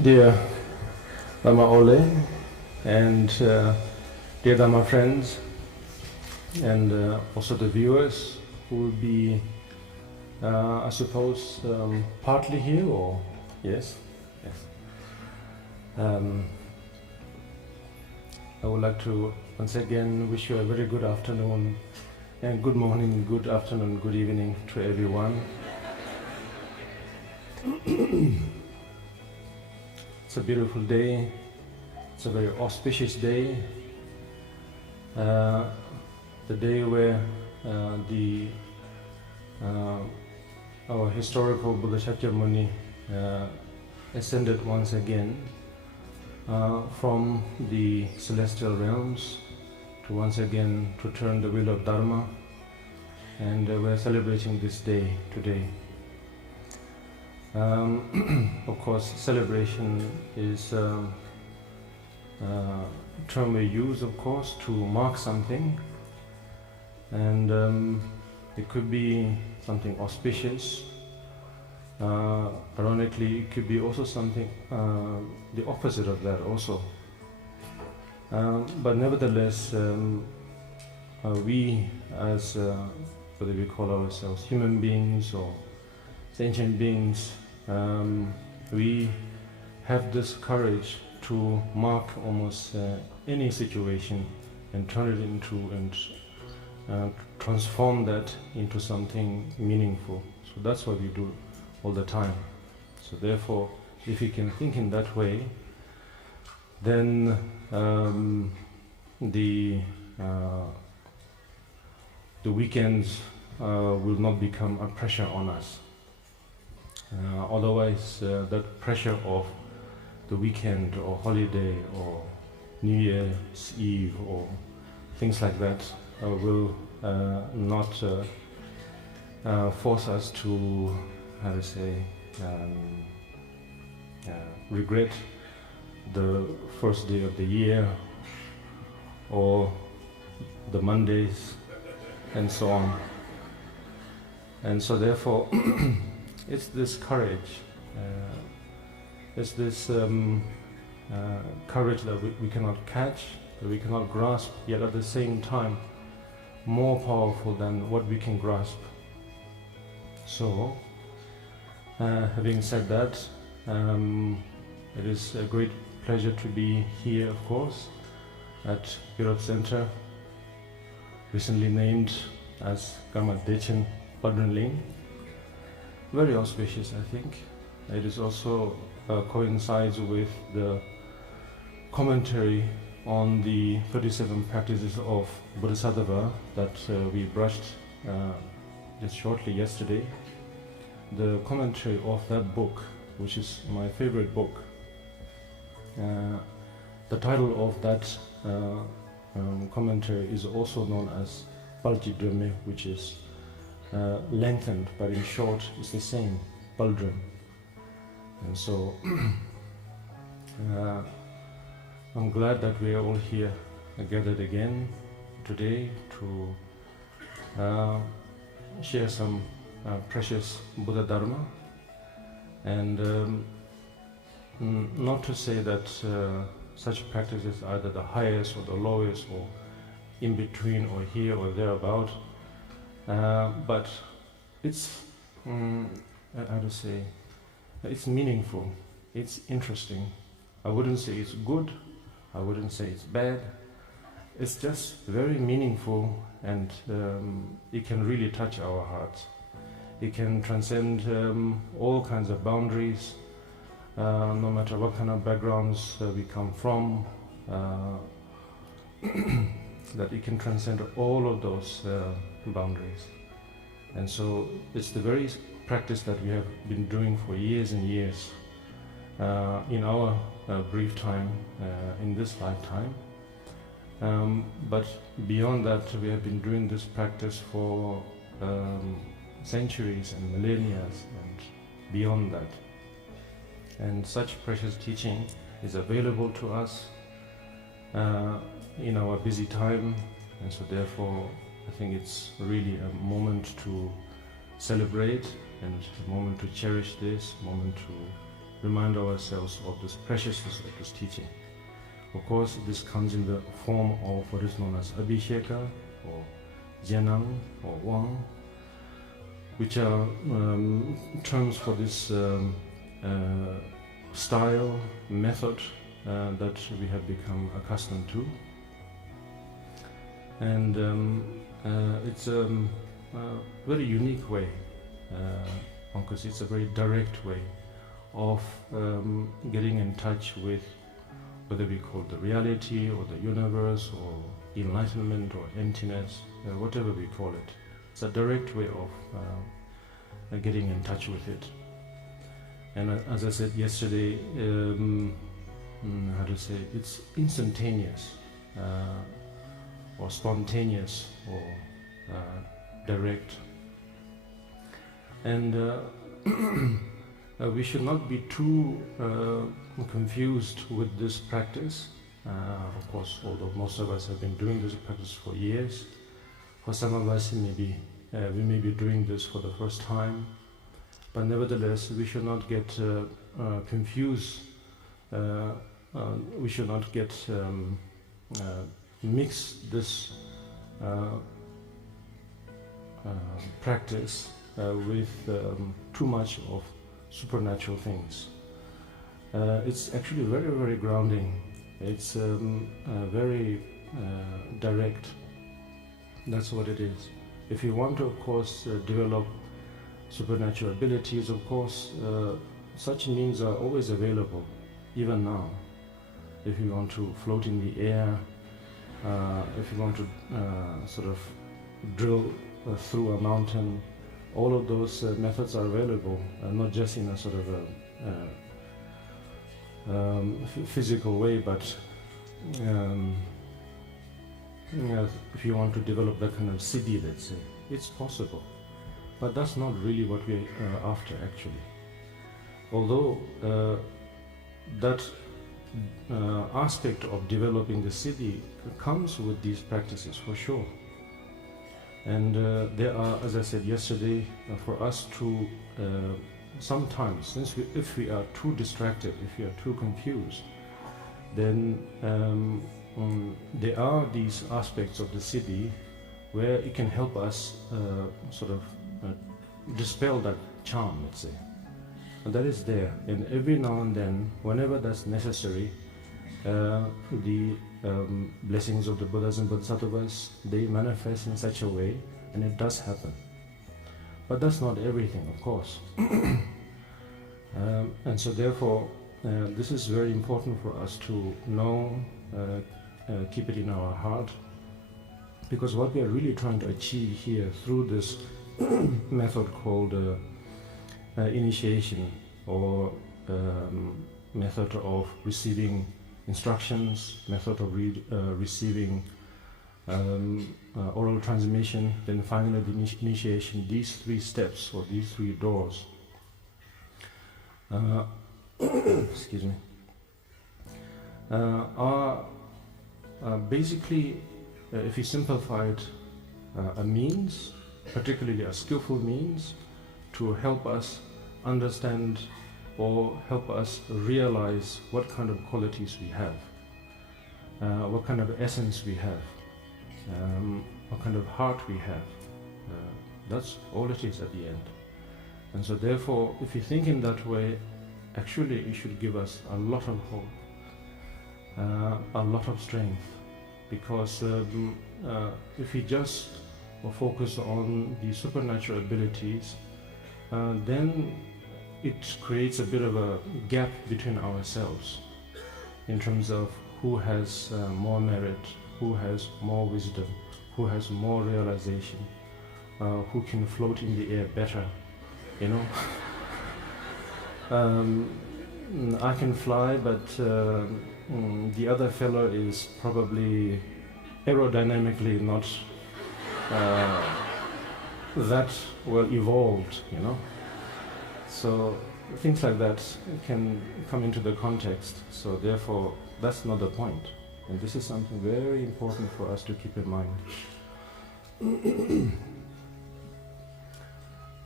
Dear Dharma Ole and dear Dharma friends and also the viewers who will be, I suppose, partly here or yes? Yes. I would like to once again wish you a very good afternoon and good morning, good afternoon, good evening to everyone. It's a beautiful day, it's a very auspicious day, the day where our historical Buddha Shakyamuni ascended once again from the celestial realms to once again to turn the wheel of Dharma, and we're celebrating this day today. Of course, celebration is a term we use, of course, to mark something, and it could be something auspicious. Ironically, it could be also something the opposite of that also. But nevertheless, we as whether we call ourselves human beings or sentient beings, we have this courage to mark almost any situation and turn it into and transform that into something meaningful. So that's what we do all the time. So therefore, if you can think in that way, then the weekends will not become a pressure on us. Otherwise, that pressure of the weekend or holiday or New Year's Eve or things like that will not force us to, how to say, regret the first day of the year or the Mondays and so on. And so therefore, it's this courage, it's this courage that we cannot catch, that we cannot grasp, yet at the same time more powerful than what we can grasp. So, having said that, it is a great pleasure to be here, of course, at Europe Center, recently named as Karma Dechen Padunling. Very auspicious, I think. It is also coincides with the commentary on the 37 practices of Bodhisattva that we brushed just shortly yesterday. The commentary of that book, which is my favorite book, the title of that commentary is also known as Paljidrome, which is lengthened, but in short it's the same, Baldram. And so I'm glad that we are all here gathered again today to share some precious Buddha Dharma, and not to say that such practice is either the highest or the lowest or in between or here or thereabout. But it's, how to say, it's meaningful, it's interesting. I wouldn't say it's good, I wouldn't say it's bad. It's just very meaningful, and it can really touch our hearts. It can transcend all kinds of boundaries, no matter what kind of backgrounds we come from, that it can transcend all of those boundaries. And so it's the very practice that we have been doing for years and years in our brief time in this lifetime. But beyond that, we have been doing this practice for centuries and millennia and beyond that. And such precious teaching is available to us in our busy time, and so therefore I think it's really a moment to celebrate and a moment to cherish this, a moment to remind ourselves of this preciousness of this teaching. Of course, this comes in the form of what is known as Abhisheka, or Janang, or Wang, which are terms for this style, method that we have become accustomed to. And it's a very unique way, because it's a very direct way of getting in touch with whether we call it the reality or the universe or enlightenment or emptiness, whatever we call it. It's a direct way of getting in touch with it. And as I said yesterday, how to say, it's instantaneous or spontaneous or direct. And we should not be too confused with this practice. Of course, although most of us have been doing this practice for years, for some of us we may be doing this for the first time, but nevertheless we should not get confused. We should not get mix this practice with too much of supernatural things. It's actually very, very grounding. It's very direct. That's what it is. If you want to, of course, develop supernatural abilities, of course, such means are always available, even now. If you want to float in the air, if you want to sort of drill through a mountain, all of those methods are available, not just in a sort of a physical way, but if you want to develop that kind of siddhi, let's say, it's possible. But that's not really what we're after, actually. Although that aspect of developing the siddhi comes with these practices, for sure. And there are, as I said yesterday, for us to sometimes, if we are too distracted, if we are too confused, then there are these aspects of the siddhi where it can help us sort of dispel that charm, let's say. And that is there. And every now and then, whenever that's necessary, the blessings of the Buddhas and Bodhisattvas, they manifest in such a way, and it does happen. But that's not everything, of course. And so therefore, this is very important for us to know, keep it in our heart, because what we are really trying to achieve here through this method called initiation, or method of receiving instructions, method of receiving oral transmission, then finally the initiation, these three steps or these three doors, excuse me, are basically, if we simplify it, a means, particularly a skillful means, to help us understand or help us realize what kind of qualities we have, what kind of essence we have, what kind of heart we have. That's all it is at the end. And so therefore, if you think in that way, actually it should give us a lot of hope, a lot of strength, because if we just focus on the supernatural abilities, then it creates a bit of a gap between ourselves in terms of who has more merit, who has more wisdom, who has more realization, who can float in the air better, you know. I can fly, but the other fellow is probably aerodynamically not that well evolved, you know. So things like that can come into the context. So therefore, that's not the point. And this is something very important for us to keep in mind.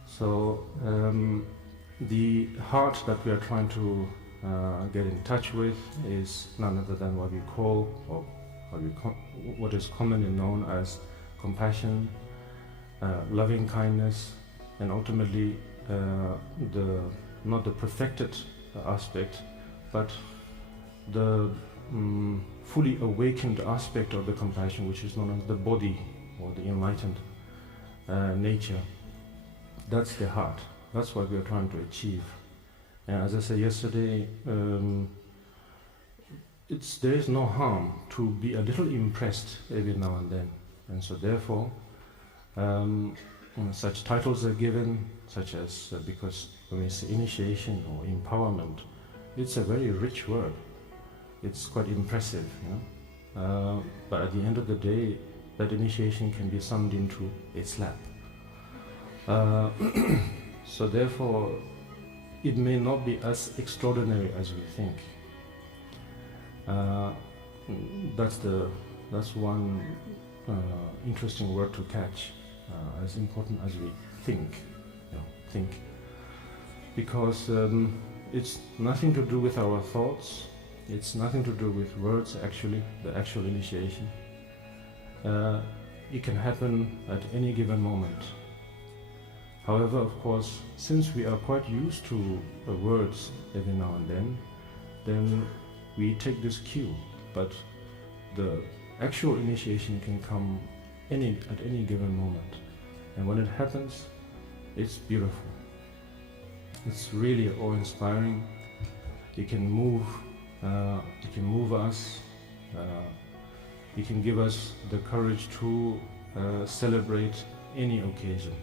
So the heart that we are trying to get in touch with is none other than what we call, or what is commonly known as compassion, loving kindness, and ultimately not the perfected aspect, but the fully awakened aspect of the compassion, which is known as the body or the enlightened nature. That's the heart. That's what we are trying to achieve. And as I said yesterday, there is no harm to be a little impressed every now and then. And so therefore, such titles are given, such as, because when we say initiation or empowerment, it's a very rich word. It's quite impressive, you know? But at the end of the day, that initiation can be summed into a slap. So therefore, it may not be as extraordinary as we think. That's one interesting word to catch. As important as we think, because it's nothing to do with our thoughts. It's nothing to do with words. Actually, the actual initiation. It can happen at any given moment. However, of course, since we are quite used to words every now and then we take this cue. But the actual initiation can come at any given moment. And when it happens, it's beautiful. It's really awe-inspiring. It can move us. It can give us the courage to celebrate any occasion,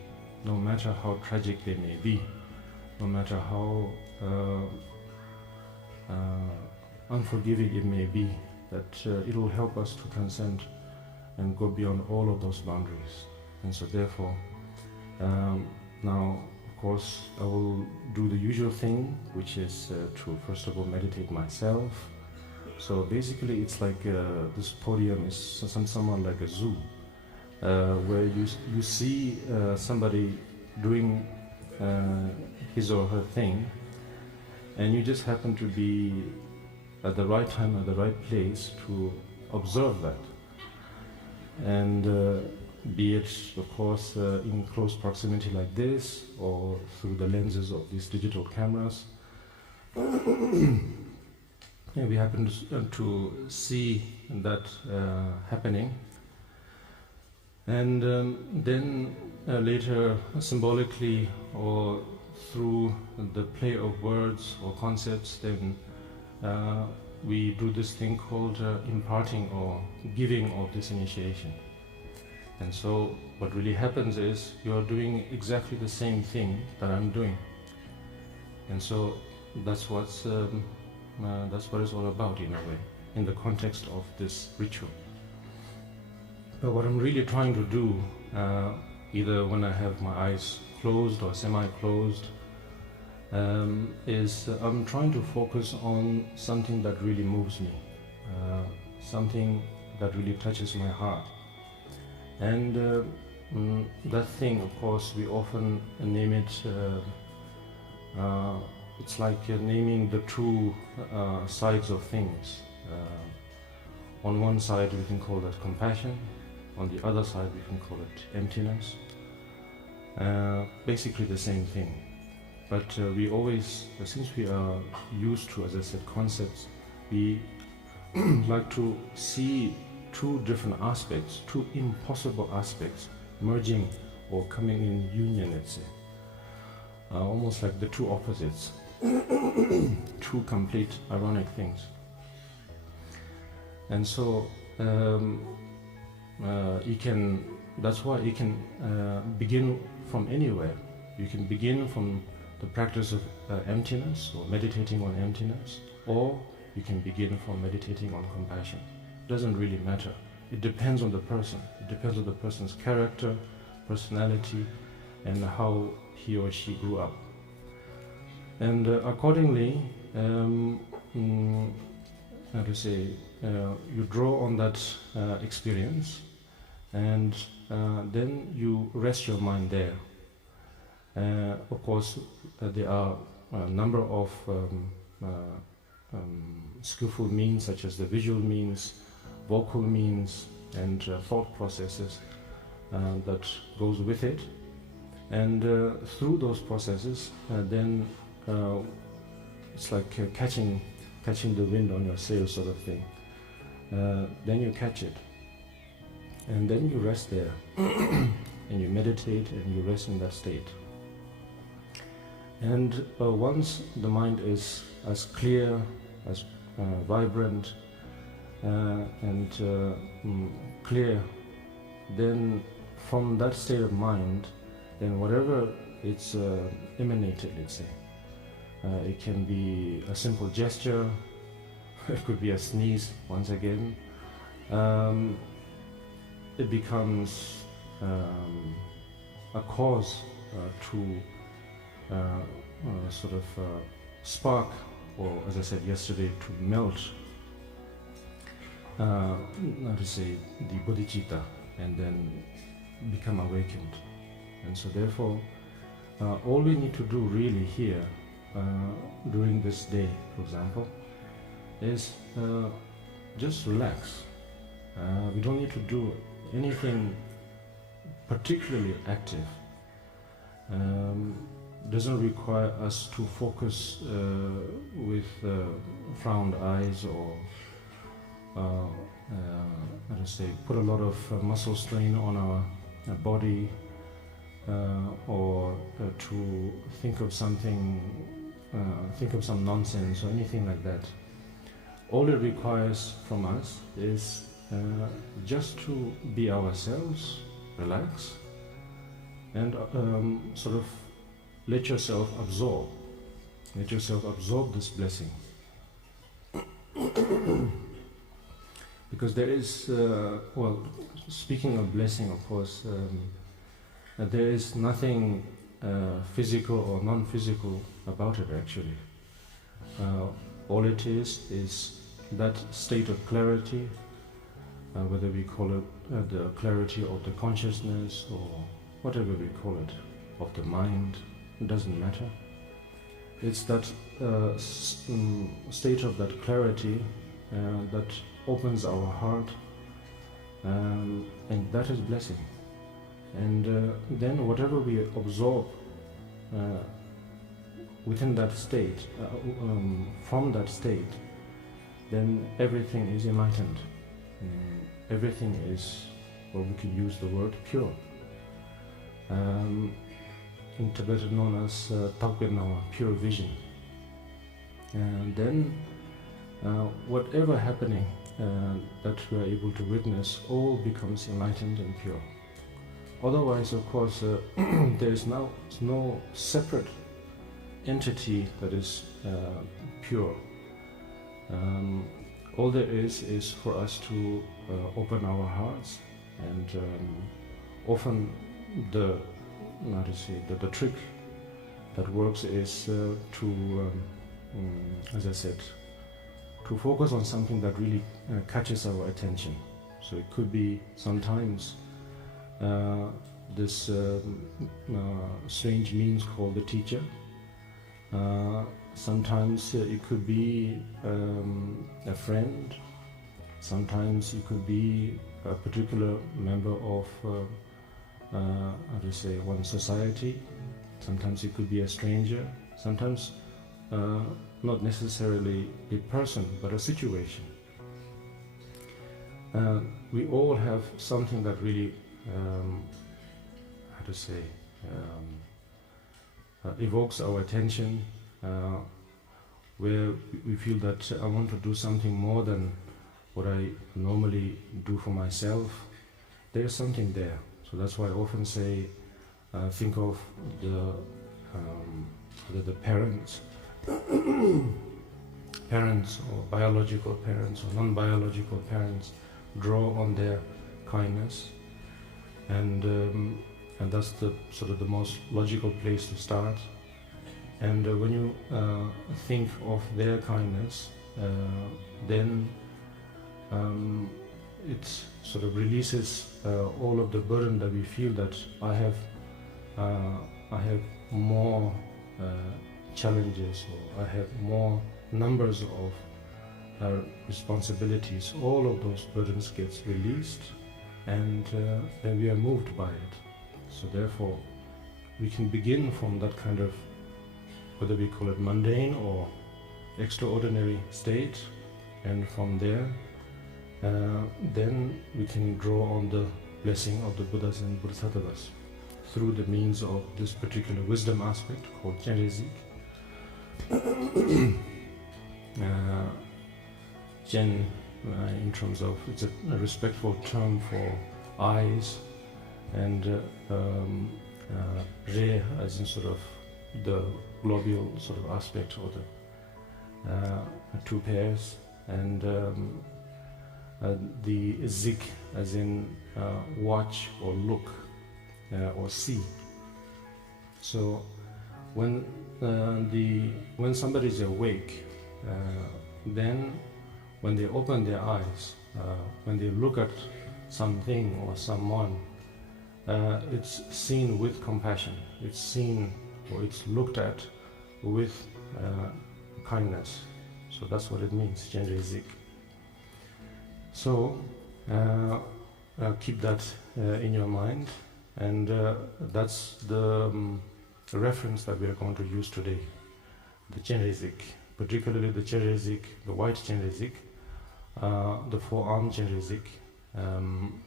no matter how tragic they may be, no matter how unforgiving it may be, that it will help us to transcend and go beyond all of those boundaries. And so therefore, now, of course, I will do the usual thing, which is to first of all meditate myself. So basically it's like this podium is somewhat like a zoo, where you see somebody doing his or her thing, and you just happen to be at the right time, at the right place to observe that. And be it, of course, in close proximity like this, or through the lenses of these digital cameras. And we happen to see that happening. And then later, symbolically, or through the play of words or concepts, then we do this thing called imparting or giving of this initiation. And so what really happens is you're doing exactly the same thing that I'm doing. And so that's what it's all about, in a way, in the context of this ritual. But what I'm really trying to do, either when I have my eyes closed or semi-closed, is I'm trying to focus on something that really moves me, something that really touches my heart. And that thing, of course, we often name it, it's like naming the two sides of things. On one side we can call that compassion, on the other side we can call it emptiness. Basically the same thing. But we always, since we are used to, as I said, concepts, we like to see two different aspects, two impossible aspects merging or coming in union, let's say. Almost like the two opposites, two complete ironic things. And so that's why you can begin from anywhere. You can begin from the practice of emptiness, or meditating on emptiness, or you can begin from meditating on compassion. It doesn't really matter. It depends on the person. It depends on the person's character, personality, and how he or she grew up. And accordingly, you draw on that experience, and then you rest your mind there. Of course, there are a number of skillful means, such as the visual means, vocal means, and thought processes that goes with it. And through those processes, then it's like catching the wind on your sail, sort of thing. Then you catch it, and then you rest there, and you meditate, and you rest in that state. And once the mind is as clear, as vibrant, and clear, then from that state of mind, then whatever it's emanated, let's say, it can be a simple gesture, it could be a sneeze, once again, it becomes a cause to sort of spark, or as I said yesterday, to melt, how to say, the bodhicitta, and then become awakened. And so therefore, all we need to do really here, during this day, for example, is just relax. We don't need to do anything particularly active. Doesn't require us to focus with frowned eyes, or how to say, put a lot of muscle strain on our body, or to think of something, think of some nonsense or anything like that. All it requires from us is just to be ourselves, relax, and sort of let yourself absorb this blessing. Because there is, well, speaking of blessing, of course, there is nothing physical or non-physical about it, actually. All it is that state of clarity, whether we call it the clarity of the consciousness, or whatever we call it, of the mind, it doesn't matter. It's that state of that clarity that opens our heart, and that is blessing. And then whatever we absorb within that state, from that state, then everything is enlightened. Everything is, well, we can use the word pure. In Tibetan known as Takbirnawa, pure vision. And then whatever happening that we are able to witness, all becomes enlightened and pure. Otherwise, of course, there is now no separate entity that is pure. All there is for us to open our hearts, and often the trick that works is to, as I said, to focus on something that really catches our attention. So it could be sometimes this strange means called the teacher. Sometimes it could be a friend. Sometimes it could be a particular member of one society. Sometimes it could be a stranger. Sometimes not necessarily a person, but a situation. We all have something that really, evokes our attention, where we feel that I want to do something more than what I normally do for myself. There is something there. So that's why I often say, think of the parents, parents, or biological parents or non-biological parents, draw on their kindness, and that's the sort of the most logical place to start. And when you think of their kindness, then it sort of releases all of the burden that we feel that I have more challenges, or I have more numbers of responsibilities, all of those burdens gets released, and then we are moved by it. So therefore, we can begin from that kind of, whether we call it mundane or extraordinary state, and from there, then we can draw on the blessing of the Buddhas and Bodhisattvas through the means of this particular wisdom aspect called Chenrezik. Chen, in terms of, it's a respectful term for eyes, and Re as in sort of the globule sort of aspect, or the two pairs, and the Zik as in watch or look or see. So when somebody is awake, then when they open their eyes, when they look at something or someone, it's seen with compassion. It's seen, or it's looked at with kindness. So that's what it means, Chenrezik. So keep that in your mind, and that's the reference that we are going to use today, the Chenrezik, particularly the Chenrezik, the white Chenrezik, the forearm Chenrezik,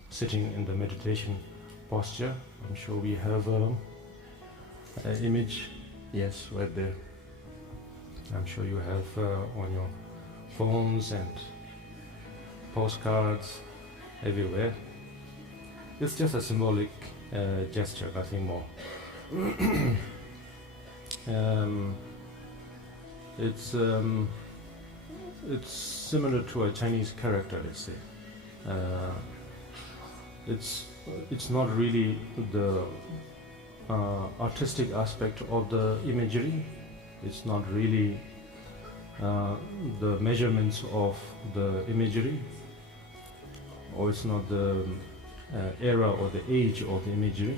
sitting in the meditation posture. I'm sure we have an image, yes, right there. I'm sure you have on your phones and postcards everywhere. It's just a symbolic gesture, nothing more. It's similar to a Chinese character, let's say. It's not really the artistic aspect of the imagery. It's not really the measurements of the imagery, or it's not the era or the age of the imagery.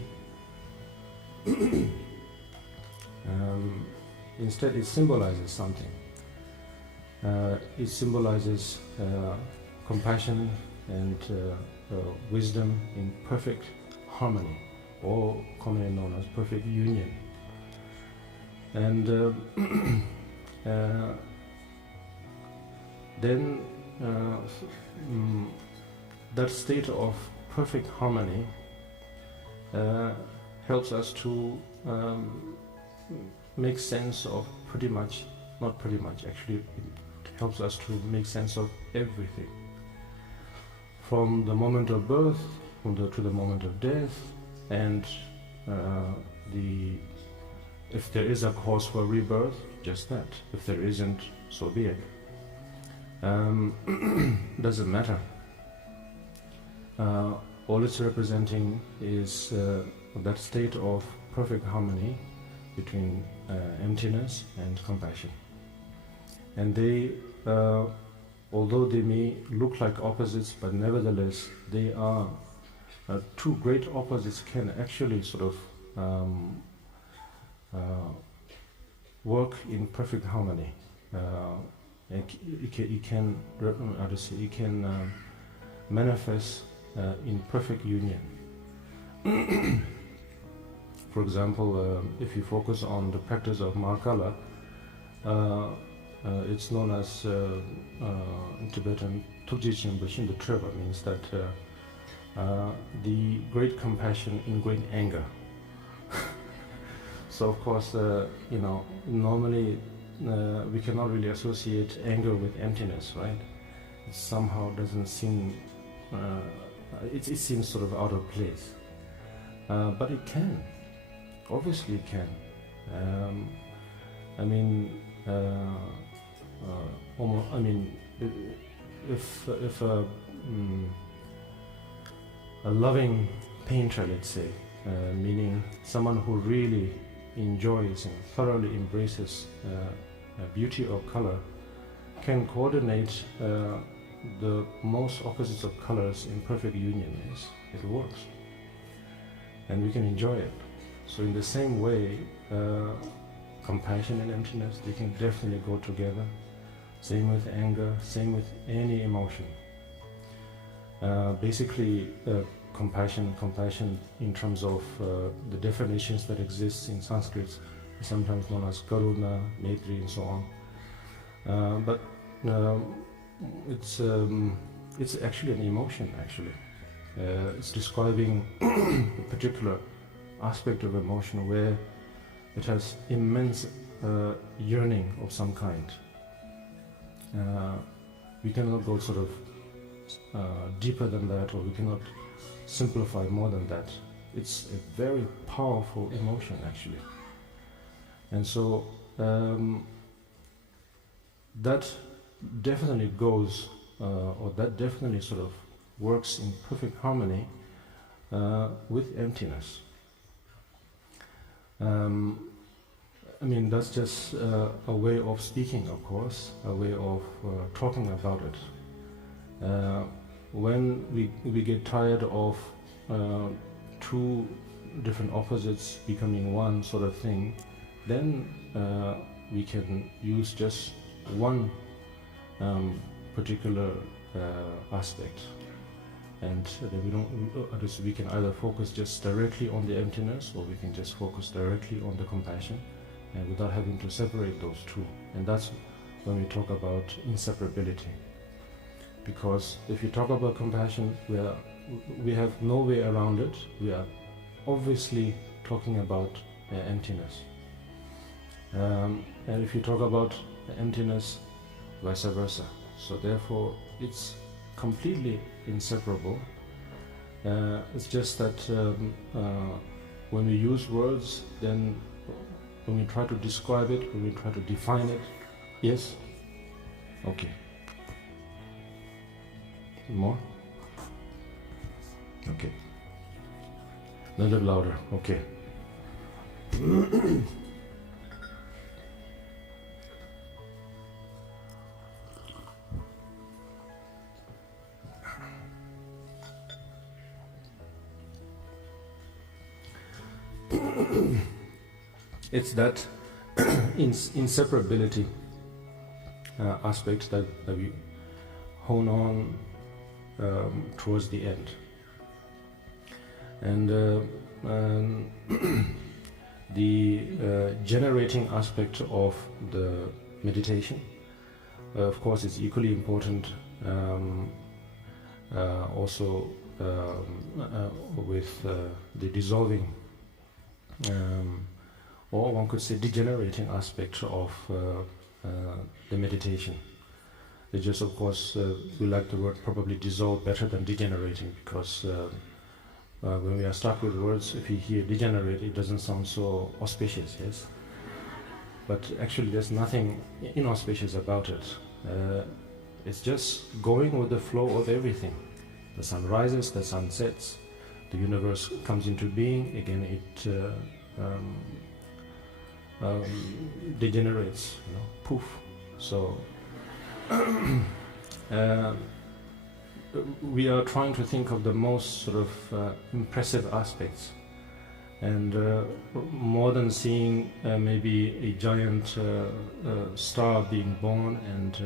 Instead, it symbolizes something. It symbolizes compassion and wisdom in perfect harmony, or commonly known as perfect union. And then that state of perfect harmony helps us to make sense of pretty much, not pretty much, actually it helps us to make sense of everything. From the moment of birth to the moment of death, and if there is a cause for rebirth, just that. If there isn't, so be it. Doesn't matter. All it's representing is that state of perfect harmony between emptiness and compassion. And they, although they may look like opposites, but nevertheless they are two great opposites can actually sort of work in perfect harmony. It can manifest in perfect union. For example, if you focus on the practice of Mahakala, it's known as in Tibetan Tukjichin Bashin, the treva, means that the great compassion in great anger. So of course, normally we cannot really associate anger with emptiness, right? It somehow doesn't seem, it seems sort of out of place. But it can, obviously it can. If a loving painter, let's say, meaning someone who really enjoys and thoroughly embraces beauty of color, can coordinate the most opposites of colors in perfect union. It works, and we can enjoy it. So in the same way, compassion and emptiness, they can definitely go together. Same with anger, same with any emotion. Basically, compassion in terms of the definitions that exist in Sanskrit is sometimes known as karuna, maitri, and so on. But it's actually an emotion. It's describing a particular aspect of emotion where it has immense yearning of some kind. We cannot go sort of deeper than that, or we cannot simplify more than that. It's a very powerful emotion, actually. And so that definitely goes, or that definitely sort of works in perfect harmony with emptiness. I mean, that's just a way of speaking, of course, a way of talking about it. When we get tired of two different opposites becoming one sort of thing, then we can use just one particular aspect, and we can either focus just directly on the emptiness, or we can just focus directly on the compassion, and without having to separate those two. And that's when we talk about inseparability. Because if you talk about compassion, we have no way around it. We are obviously talking about emptiness. And if you talk about emptiness, vice versa. So therefore, it's completely inseparable. It's just that when we use words, then when we try to describe it, when we try to define it, yes? Okay. More? Okay. A little louder. Okay. It's that inseparability aspect that we hone on towards the end. And the generating aspect of the meditation, of course, is equally important. Also with the dissolving, or one could say degenerating aspect of the meditation. They just, of course, we like the word probably dissolve better than degenerating, because when we are stuck with words, if you hear degenerate, it doesn't sound so auspicious, yes? But actually there's nothing inauspicious about it. It's just going with the flow of everything. The sun rises, the sun sets, the universe comes into being, again it degenerates, poof. So we are trying to think of the most sort of impressive aspects, and more than seeing maybe a giant star being born and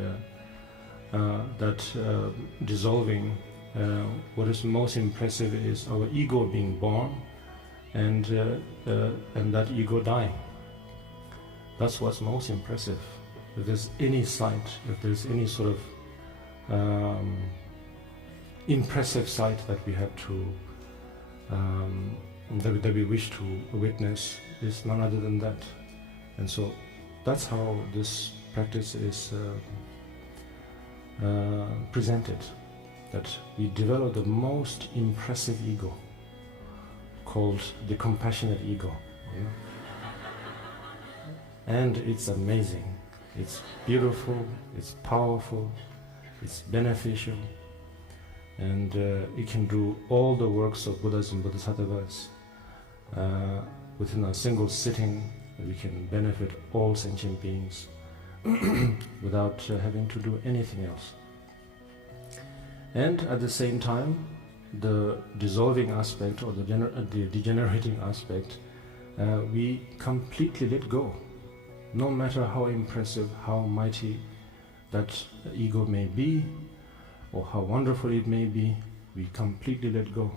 that dissolving, what is most impressive is our ego being born and that ego dying. That's what's most impressive. If there's any sight, if there's any sort of impressive sight that we have to, that we wish to witness, is none other than that. And so that's how this practice is presented, that we develop the most impressive ego, called the compassionate ego. And it's amazing, it's beautiful, it's powerful, it's beneficial, and it can do all the works of Buddhas and Bodhisattvas within a single sitting. We can benefit all sentient beings without having to do anything else. And at the same time, the dissolving aspect or the degenerating aspect we completely let go. No matter how impressive, how mighty that ego may be, or how wonderful it may be, we completely let go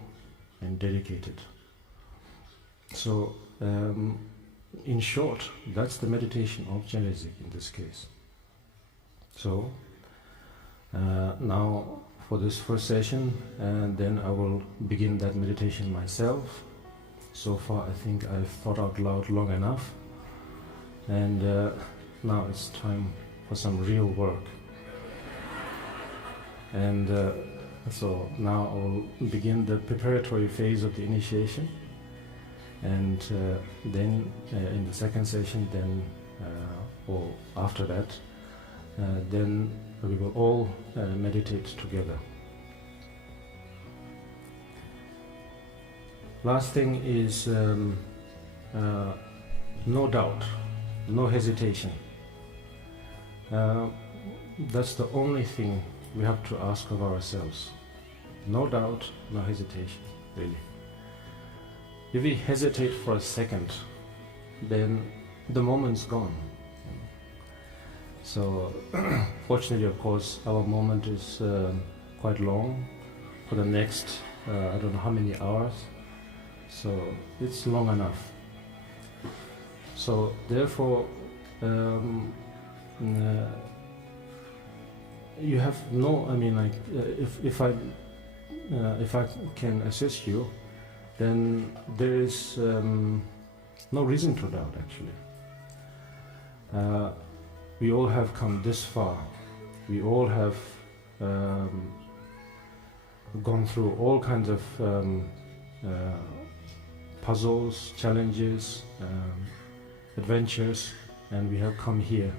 and dedicate it. So, in short, that's the meditation of Gyalwa in this case. So, now for this first session, and then I will begin that meditation myself. So far I think I've thought out loud long enough, and now it's time for some real work. And so now I will begin the preparatory phase of the initiation, and then in the second session, then or after that, then we will all meditate together. Last thing is no doubt, no hesitation. That's the only thing we have to ask of ourselves. No doubt, no hesitation, really. If we hesitate for a second, then the moment's gone. So, fortunately, of course, our moment is quite long, for the next, I don't know how many hours, so it's long enough. So, therefore, you have no, I mean, like, if I can assist you, then there is no reason to doubt, actually. We all have come this far. We all have gone through all kinds of puzzles, challenges, adventures, and we have come here.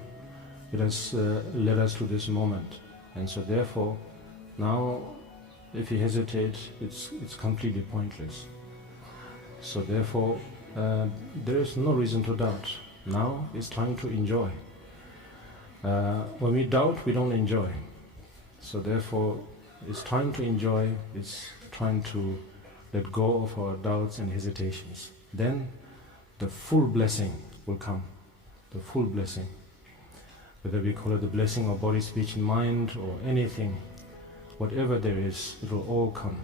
It has led us to this moment, and so therefore, now, if you hesitate, it's completely pointless. So therefore, there is no reason to doubt. Now it's time to enjoy. When we doubt, we don't enjoy. So therefore, it's time to enjoy, it's time to let go of our doubts and hesitations. Then the full blessing will come, the full blessing. Whether we call it the blessing of body, speech and mind, or anything, whatever there is, it will all come.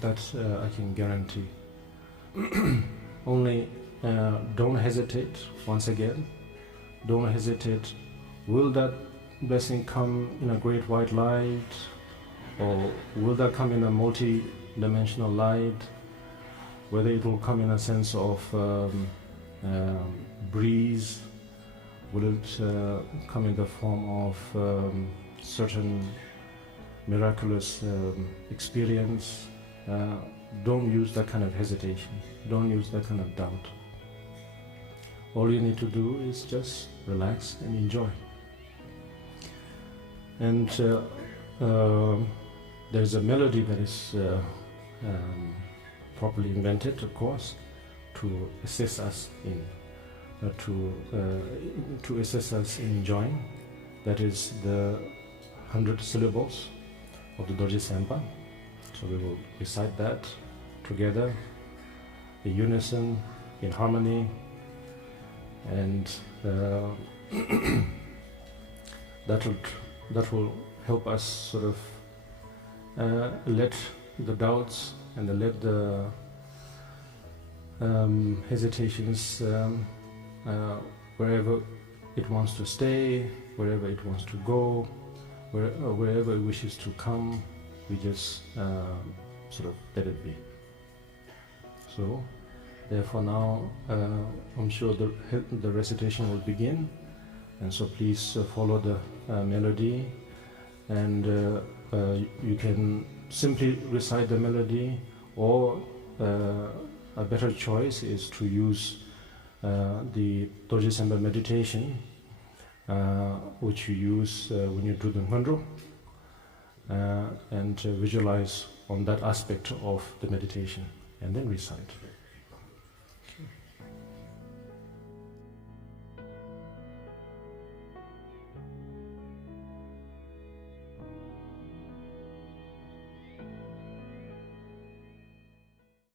That I can guarantee. Only don't hesitate, once again. Don't hesitate. Will that blessing come in a great white light, or will that come in a multi-dimensional light? Whether it will come in a sense of breeze, will it come in the form of certain miraculous experience? Don't use that kind of hesitation. Don't use that kind of doubt. All you need to do is just relax and enjoy. And there's a melody that is properly invented, of course, to assist us in to assist us in enjoying. That is the 100 syllables of the Dorje Sempa. So we will recite that together, in unison, in harmony, and that will help us sort of let the doubts and let the hesitations wherever it wants to stay, wherever it wants to go, wherever it wishes to come, we just sort of let it be. So, therefore now I'm sure the recitation will begin, and so please follow the melody, and you can simply recite the melody, or a better choice is to use the Dorje Sempa meditation, which you use when you do the Ngondro, and visualize on that aspect of the meditation, and then recite.